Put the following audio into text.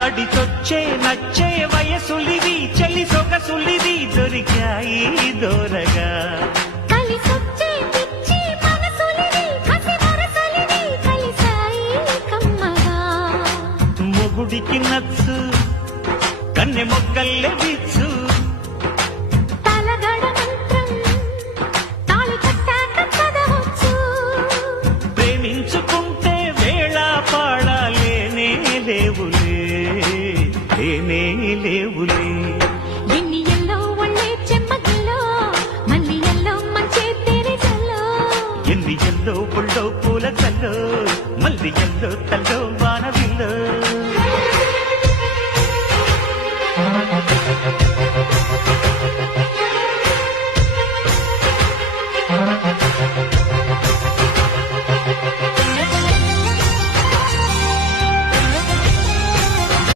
అడిచొచ్చే నచ్చే వయసులివి చలి సొగసులివి దొరికాయి దూరగా కలిసొచ్చే పిచ్చి మనసులివి కసి వరసలివి కలిసాయి కమ్మగా మొగుడికి నచ్చు కన్నె మొక్కల్లే విచ్చు తలగడ మంత్రం తాళి కట్టాక చదవచ్చు ప్రేమించుకుంటే వేళ పాడాలేనే లేవులే లేనే లేవులే ఎన్ని ఎల్లో ఒళ్ళే చెమ్మగిల్లో మళ్ళీ ఎల్లో మంచే తెరిజల్లో ఎన్ని ఎల్లో పుల్లో పూల చల్లో మల్లి ఎల్లో తల్లో